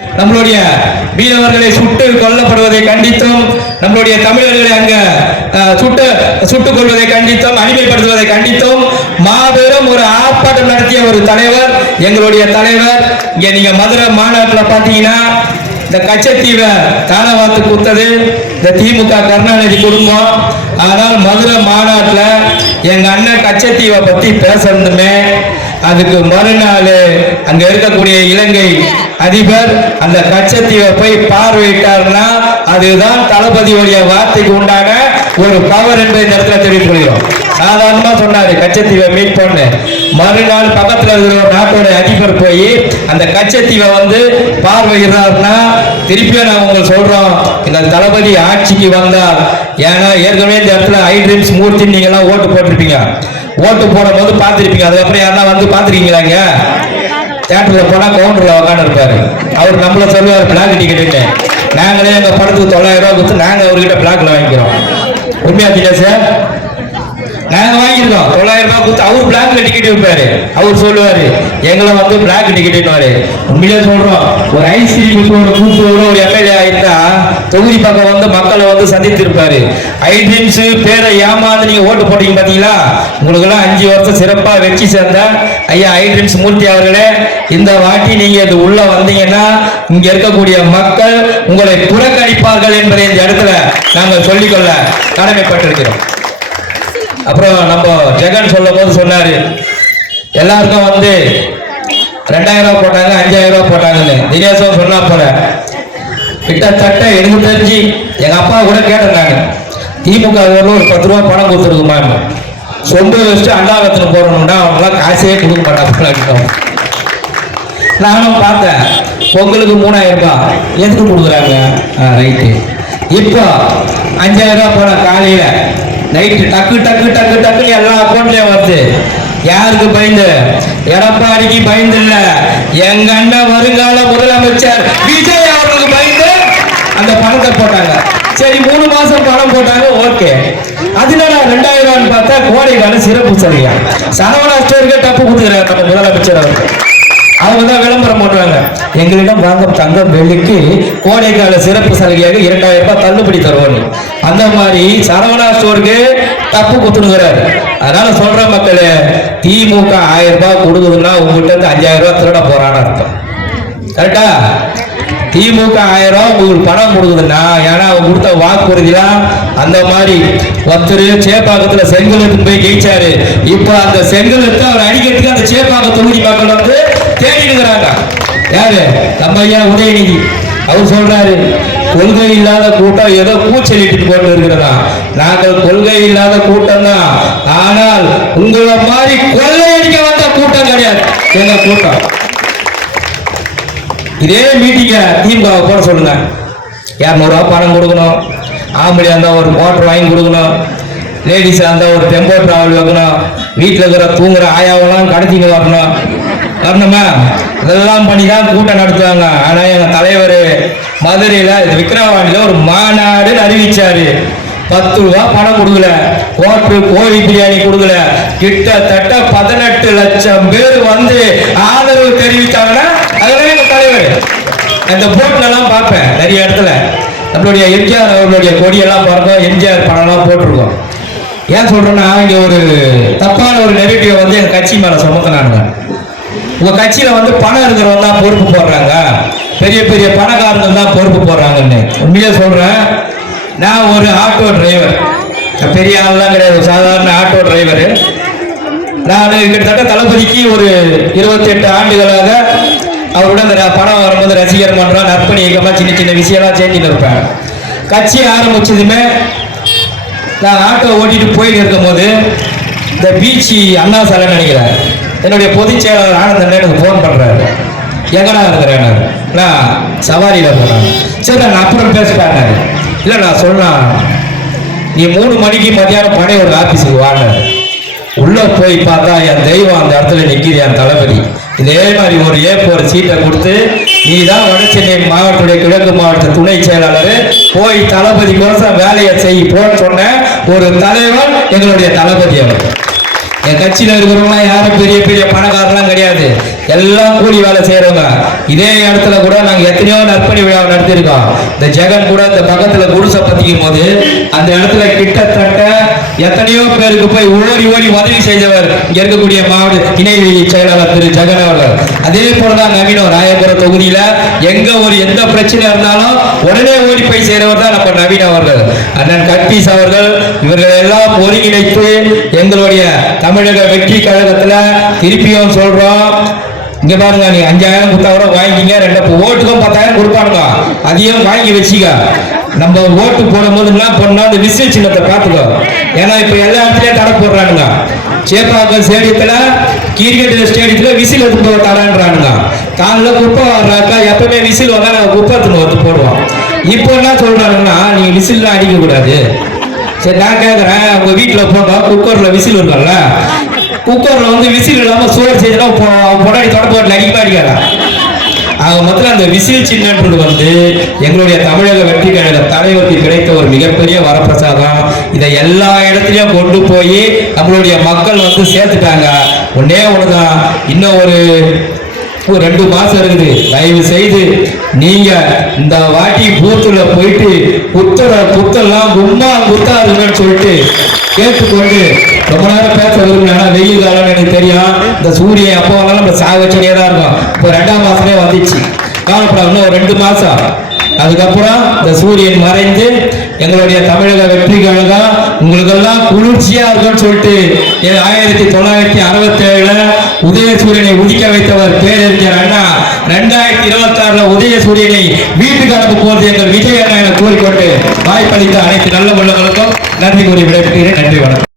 நம்மளுடைய மீனவர்களை சுட்டு கொல்லப்படுவதை கண்டித்தும், நம்மளுடைய தமிழர்களை அங்க சுட்டுக் கொள்வதை கண்டித்தும், அடிமைப்படுத்துவதை கண்டித்தும் மாபெரும் ஒரு ஆர்ப்பாட்டம் நடத்திய ஒரு தலைவர் எங்களுடைய தலைவர். இங்க நீங்க மதுரை மாநாட்டில் பாத்தீங்கன்னா இந்த கச்சத்தீவை தானவாத்து குத்தது இந்த திமுக கருணாநிதி குடும்பம். ஆனால் மதுரை மாநாட்டில் எங்க அண்ணன் கச்சத்தீவை பத்தி பேசணுமே, அதுக்கு மறுநாள் அங்க இருக்கக்கூடிய இலங்கை அதிபர் அந்த கச்சத்தீவை போய் பார்வையிட்டார்னா அதுதான் தளபதியுடைய வார்த்தைக்கு உண்டான ஒரு பவர் என்று இந்த இடத்துல தெரிவித்துக் கொள்கிறோம். சாதாரணமா சொன்னாரு கச்சத்தீவை மீட் பண்ணு, மறுநாள் பக்கத்துல இருக்கிற ஒரு நாட்டோட அதிபர் போய் அந்த கச்சத்தீவை பார்வையிடுறாருன்னா திருப்பியும் நான் உங்களுக்கு சொல்றோம், இந்த தளபதி ஆட்சிக்கு வந்தால், ஏன்னா ஏற்கனவே இந்த இடத்துல ஐட்ரீம்ஸ் மூர்த்தி நீங்க எல்லாம் ஓட்டு போட்டிருப்பீங்க, ஓட்டு போடும் போது பார்த்திருப்பீங்க. அதுக்கப்புறம் யாரெல்லாம் பார்த்திருக்கீங்களா? இங்க தியேட்டர்ல போனா கவுண்டர்ல உட்காந்து இருப்பாரு, அவர் நம்மள சொல்லுவார் பிளாக் டிக்கெட்டு. நாங்களே எங்க படத்துக்கு 900 ரூபாய் கொடுத்து நாங்க அவர்கிட்ட பிளாக்ல வாங்கிக்கிறோம். உண்மையா தெரியல சார், நாங்க வாங்கிருக்கோம் 900 ரூபாய் கொடுத்து அவர் பிளாக்ல டிக்கெட் வைப்பாரு. அவர் சொல்லுவாரு எங்களை பிளாக் டிக்கெட். உண்மையிலே சொல்றோம், ஒரு ஐஸ்கிரீம் கூப்பிட்டு ஒரு எம்எல்ஏ ஆயிட்டா தொகுதி பக்கம் மக்களை சந்தித்து இருப்பாரு. ஐட்ரீம்ஸ் பேரை ஏமாந்து நீங்க ஓட்டு போட்டீங்க பாத்தீங்களா, உங்களுக்கு எல்லாம் 5 வருஷம் சிறப்பா வெற்றி சேர்ந்த ஐயா ஐட்ரீம்ஸ் மூர்த்தி அவர்களே, இந்த வாட்டி நீங்க இது உள்ள வந்தீங்கன்னா இங்க இருக்கக்கூடிய மக்கள் உங்களை புறக்கணிப்பார்கள் என்பதை இந்த இடத்துல நாங்கள் சொல்லிக்கொள்ள கடமைப்பட்டிருக்கிறோம். அப்புறம் நம்ம ஜெகன் சொல்லும் போது சொன்னாரு, எல்லாருக்கும் 2000 ரூபாய் போட்டாங்க, 5000 ரூபாய் போட்டாங்கன்னு. தினேசம் சொன்னா போல கிட்டத்தட்ட எனக்கு தெரிஞ்சு எங்க அப்பா கூட கேட்டேன் நான், திமுக ஒரு 10 ரூபாய் பணம் கொடுத்துருக்குமா, சொந்த வச்சுட்டு அண்டாவத்துல போடணும்னா அவங்களாம் காசையே கொடுக்க மாட்டாங்க. நானும் பார்த்தேன், பொங்கலுக்கு 3000 ரூபாய் எதுக்கு கொடுக்குறாங்க, ரைட்டு. இப்போ 5000 ரூபாய் போன காலையில நைட்டு டக்கு டக்கு டக்கு டக்குன்னு எல்லா அக்கௌண்ட்லயும் வருது. யாருக்கு பயந்து? எடப்பாடிக்கு பயந்து இல்ல, எங்க அண்ணன் வருங்கால முதலமைச்சர் விஜய் அவர்களுக்கு பயந்து அந்த பணத்தை போட்டாங்க. சரி 3 மாசம் பணம் போட்டாங்க, ஓகே. அதனால 2000 ரூபான்னு பார்த்தா கோடைக்கால சிறப்பு சலுகை சரவணா ஸ்டோருக்கு டப்பு கொடுத்துக்கிறாங்க நம்ம முதலமைச்சர் அவர்கள். அவங்க தான் விளம்பரம் போடுறாங்க, எங்களிடம் வாங்கும் தங்கம் வெள்ளிக்கு கோடைக்கால சிறப்பு சலுகையாக 2000 ரூபாய் தள்ளுபடி தருவாங்க. அந்த மாதிரி சரவணா ஸ்டோருக்கு தப்பு கொடுத்துருக்கிறாரு. அதனால சொல்ற மக்களே, திமுக 1000 ரூபாய் கொடுக்குதுன்னா உங்கள்கிட்ட இருந்து 5000 ரூபாய் திருட போறான்னு அர்த்தம். கரெக்டா? திமுக 1000 ரூபாய் உங்களுக்கு பணம் கொடுக்குதுன்னா, ஏன்னா அவங்க கொடுத்த வாக்குறுதிலாம் அந்த மாதிரி ஒருத்தர் சேப்பாக்கத்துல செங்கலுக்கு போய் ஜெயிச்சாரு. இப்ப அந்த செங்கலுக்கு அவர் அடிக்கிறதுக்கு அந்த சேப்பாக்க தொகுதி மக்கள் தேடிடுகிறாங்க. யாரு? நம்ம ஐயா உதயநிதி. அவர் சொல்றாரு, கொள்கை இல்லாத கூட்டம் ஏதோ கூச்சலிட்டு கொண்டு இருக்கிறதா. நாங்கள் கொள்கை இல்லாத கூட்டம் தான், ஆனால் உங்களை மாதிரி கொள்ளையடிக்க வந்த கூட்டம் கிடையாது எங்க கூட்டம். இதே மீட்டிங்க திமுக போட சொல்லுங்க, 200 ரூபாய் பணம் கொடுக்கணும், ஆம்பளையா இருந்தா ஒரு மோட்டர் வாங்கி கொடுக்கணும், லேடிஸா இருந்தா ஒரு டெம்போ டிராவல் வைக்கணும், வீட்டில் இருக்கிற தூங்குற ஆயாவெல்லாம் கடத்தின்னு வரணுமா, இதெல்லாம் பண்ணி தான் கூட்டம் நடத்துவாங்க. ஆனா எங்க தலைவர் மதுரையில விக்கிரவாண்டியில ஒரு மாநாடு அறிவிச்சாரு, 10 ரூபாய் பணம் கொடுக்கல, கோழி பிரியாணி கொடுக்கல, கிட்டத்தட்ட 18 லட்சம் பேர் ஆதரவு தெரிவித்தாங்கன்னா அதெல்லாம் எங்க தலைவர். அந்த போட்ல எல்லாம் பார்ப்பேன் நிறைய இடத்துல நம்மளுடைய எம்ஜிஆர் அவர்களுடைய கொடியெல்லாம் பார்ப்போம், எம்ஜிஆர் பணம் எல்லாம் போட்டிருக்கோம். ஏன் சொல்றேன்னா, இங்க ஒரு தப்பான ஒரு நெகட்டிவ் எங்க கட்சி மேல சுமத்தினாங்க. உங்க கட்சியில பணம் இருக்கிறவங்க தான் பொறுப்பு போடுறாங்க, பெரிய பெரிய பணக்காரங்க தான் பொறுப்பு போடுறாங்கன்னு. உண்மையிலே சொல்றேன், நான் ஒரு ஆட்டோ டிரைவர், பெரிய ஆள்லாம் கிடையாது, சாதாரண ஆட்டோ டிரைவர். நான் கிட்டத்தட்ட தளபதிக்கு ஒரு 28 ஆண்டுகளாக அவரோட இந்த பணம் வரும்போது ரசிகர் மன்றம், நற்பணி இயக்கமா சின்ன சின்ன விஷயம்லாம் செஞ்சுட்டு இருப்பேன். கட்சி ஆரம்பிச்சதுமே நான் ஆட்டோ ஓட்டிட்டு போயிட்டு இருக்கும் போது இந்த பீச் அண்ணா சாலை நினைக்கிறேன், என்னுடைய பொதுச் செயலாளர் ஆனந்தன் எனக்கு போன் பண்றாரு, எங்கடா இருக்கிறேன், நான் சவாரியில போறேன். சரி நான் அப்புறம் பேசுறேன். இல்ல நான் சொன்னேன், நீ 3 மணிக்கு மத்தியானம் பனையோட ஆபீஸுக்கு வாங்க. உள்ள போய் பார்த்தா என் தெய்வம் அந்த இடத்துல நிற்கிது, என் தளபதி. இதே மாதிரி ஒரு A4 சீட்டை கொடுத்து, நீ தான் வடசென்னை மாவட்டத்துடைய கிழக்கு மாவட்ட துணை செயலாளர், போய் தளபதி கோசம் வேலையை செய் போன்னு சொன்ன ஒரு தலைவர் எங்களுடைய தளபதி அவர். என் கட்சியில இருக்கிறவங்க யாரும் பெரிய பெரிய பணக்காரலாம் கிடையாது, எல்லாம் கூலி வேலை செய்யறவங்க. இதே இடத்துல கூட நாங்க எத்தனையோ நற்பணி விழா நடத்திருக்கோம். இந்த ஜெகன் கூட இந்த பக்கத்துல குடிசை பத்திக்கும் போது அந்த இடத்துல கிட்டத்தட்ட எத்தனையோ பேருக்கு போய் ஓடி ஓடி உதவி செய்தவர் இங்க இருக்கக்கூடிய மாவட்ட இணை செயலாளர் திரு ஜெகன் அவர்கள். அதே போலதான் நவீனம் ராயபுரம் தொகுதியில எங்க ஒரு எந்த பிரச்சனை இருந்தாலும் உடனே ஓடி போய் செய்யறவர் தான் நம்ம நவீன் அவர்கள். அண்ணன் கட்பீஸ் அவர்கள் இவர்கள் எல்லாம் ஒருங்கிணைத்து எங்களுடைய தமிழக வெற்றி கழகத்துல திருப்பியும் சொல்றோம், இங்க பாருங்க, நீ 5000 கொடுத்தா கூட வாங்கிங்க, 2 ஓட்டுக்கும் 10,000 கொடுப்பானுங்க, அதையும் வாங்கி வச்சுக்க. நம்ம ஓட்டு போடும் போது என்ன பண்ணா அந்த விசில் சின்னத்தை பார்த்துக்கோ. ஏன்னா இப்ப எல்லா இடத்துலயும் தடை போடுறானுங்க. சேப்பாக்கம் ஸ்டேடியத்துல கிரிக்கெட் ஸ்டேடியத்துல விசில் எடுத்து தடான்றானுங்க. காலைல குப்பை வர்றாக்கா எப்பவுமே விசில் வந்தா நாங்கள் குப்பை எடுத்துன்னு வந்து போடுவோம். இப்போ என்ன சொல்றாங்கன்னா நீங்க விசில்லாம் அடிக்க கூடாது. சரி, நான் கேட்கறேன், உங்க வீட்டுல போனா குக்கர்ல விசில் இருக்கும்ல, குக்கர்ல வந்து விசில் இல்லாம சோறு செய்தா பொடாடி தொடப்போட்டில் அடிக்க அடிக்கிறான். ஆக மொத்தம் அந்த விசில் சின்னன்றது வந்து எங்களுடைய தமிழக வெற்றி கழக தலைவருக்கு கிடைத்த ஒரு மிகப்பெரிய வரப்பிரசாதம். இதை எல்லா இடத்துலயும் கொண்டு போய் நம்மளுடைய மக்கள் வந்து சேர்த்துட்டாங்க. ஒன்னே ஒண்ணுதான், இன்னும் ஒரு 2 மாசம் இருக்குது. தயவு செய்து நீங்க இந்த வாட்டி பூத்துல போயிட்டு குத்தெல்லாம் கும்மா குத்தாதுன்னு சொல்லிட்டு கேட்டுக்கொண்டு ரொம்ப நேரம் பேச விரும்பினா வெயில் காலம் எனக்கு தெரியும். இந்த சூரியன் எப்போ வந்தாலும் நம்ம சாவச்சனே தான் இருக்கும். இப்போ 2ஆம் மாசமே வந்துச்சு, காலப்படாது, இன்னும் 2 மாசம். அதுக்கப்புறம் இந்த சூரியன் மறைந்து எங்களுடைய தமிழக வெற்றி கழகம் உங்களுக்கெல்லாம் குளிர்ச்சியா இருக்குன்னு சொல்லிட்டு 1967 உதயசூரியனை உதிக்க வைத்தவர் பேரறிஞர் அண்ணா 2026 உதயசூரியனை வீட்டுக்கு அனுப்ப போது எங்கள் விஜய் அண்ணா என கூறிக்கொண்டு வாய்ப்பளித்த அனைத்து நல்ல உள்ளவர்களுக்கும் நன்றி கூறி விடைபெறுகிறேன். நன்றி, வணக்கம்.